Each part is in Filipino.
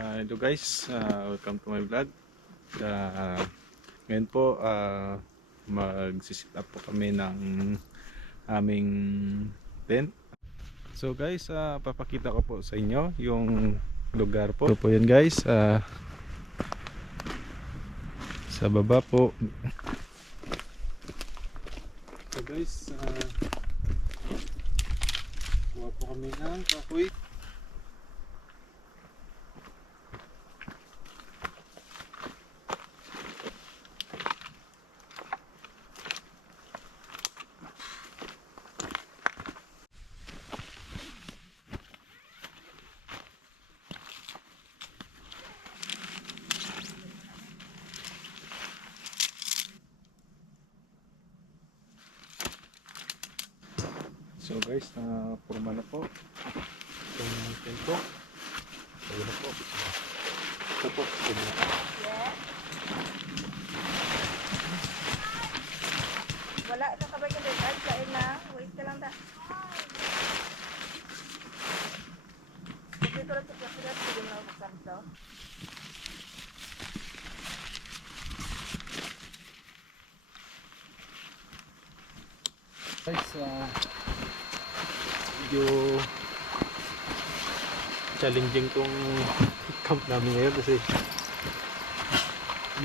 Hello guys, welcome to my vlog. Ngayon po, mag-sit up po kami ng aming tent. So guys, papakita ko po sa inyo yung lugar po. Ito po yun guys, sa baba po. So guys, kuha po kami ng kahoy. So guys, forma na po itong tent po. Ayun na po. Ito po. Wala na ka ba yung dead? Kain na. Wait ka lang ta. Dito lang sa plastic. Sige na ako to. Guys, medyo challenging tong camp namin ngayon kasi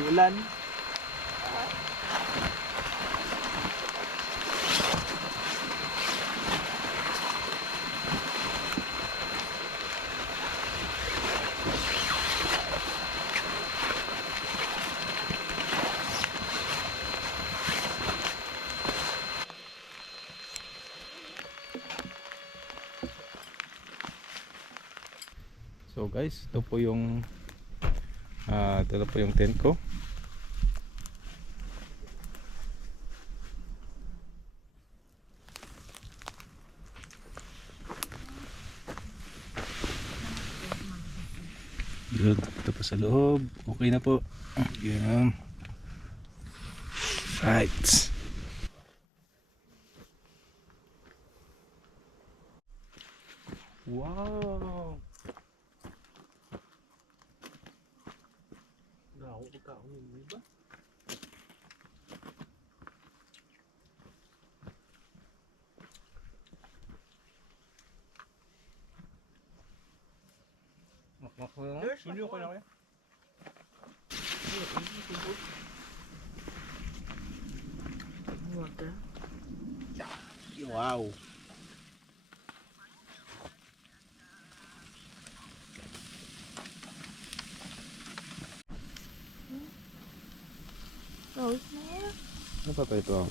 yung ulan. So guys, ito po yung tent ko. Good. Ito po sa loob. Okay na po. Yan. Right. Wow. Ako pagkaon ba? Hindi ko kaya. Water. Wow. Rose na yan. Ano pa pa ito?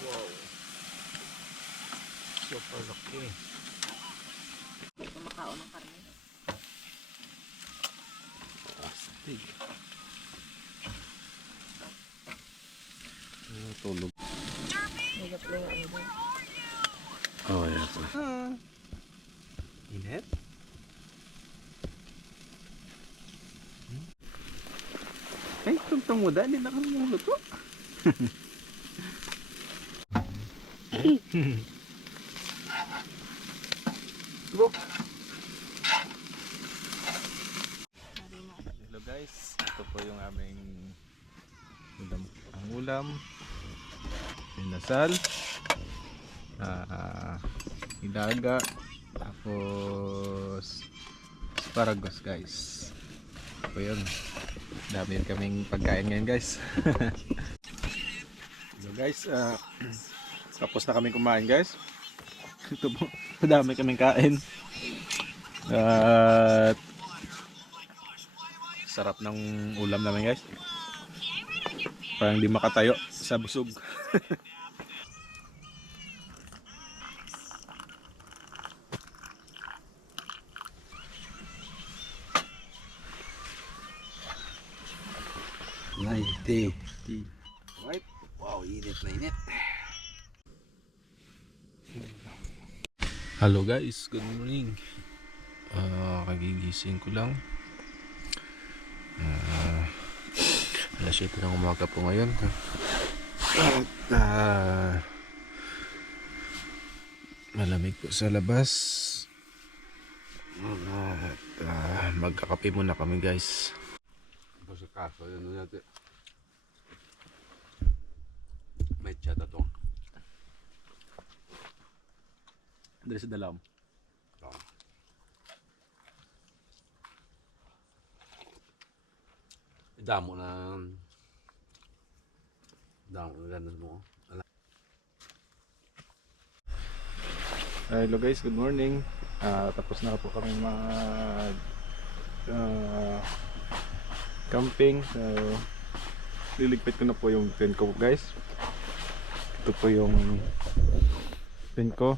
Wow. Super laki. Kumakaon ng karne. Astig. Tulog. Nag-apply nga ano doon. Oh, yeah po. Init? Ay, tuntong mo dahil na kami yung luto. Go! Hello guys, ito po yung aming ulam. Ang ulam, pinasal, ilaga, tapos asparagus guys. Ito po yun. Dami kaming pagkain ngayon guys. So guys, tapos na kaming kumain guys. Ito po, dami kaming kain. At sarap ng ulam namin guys. Parang hindi makatayo sa busog. Ay, tea. Right? Wow, init na init. Hello guys, good morning. Kagigising ko lang. Alas 7 ng umaga po ngayon. At malamig po sa labas. At magkakape muna kami, guys. Sa kaso, yun natin. May chat to. Dari sa dalam. Damo na ganda mo. Hello guys, good morning. Tapos na po kami mag camping. So, liligpit ko na po yung tent ko, guys. Ito po yung tent ko.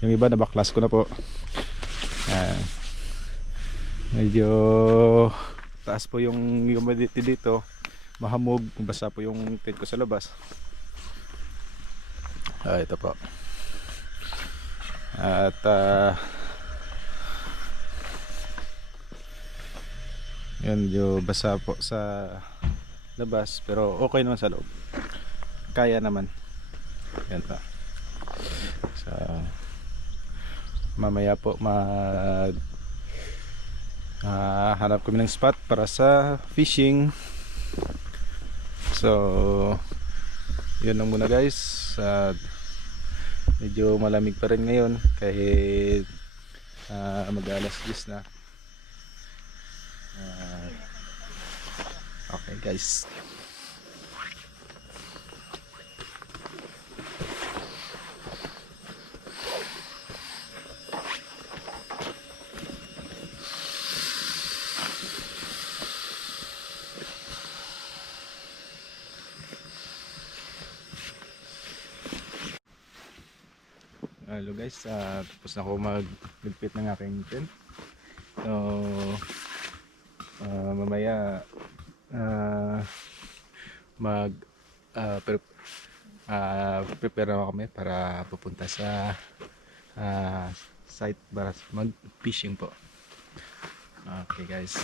Yung iba nabaklas ko na po. Medyo taas po yung humidity dito, mahamog, basa po yung tent ko sa labas. Ito po. At yun, medyo basa po sa labas, pero okay naman sa loob, kaya naman. Yan pa. So, mamaya po hanap kami ng spot para sa fishing. So yun lang muna, guys. Medyo malamig pa rin ngayon kahit mag-alas 10 na. Okay, guys. Hello guys, tapos na ako magligpit ng aking tent. So mamaya prepare na kami para pupunta sa site para mag fishing po. Okay guys.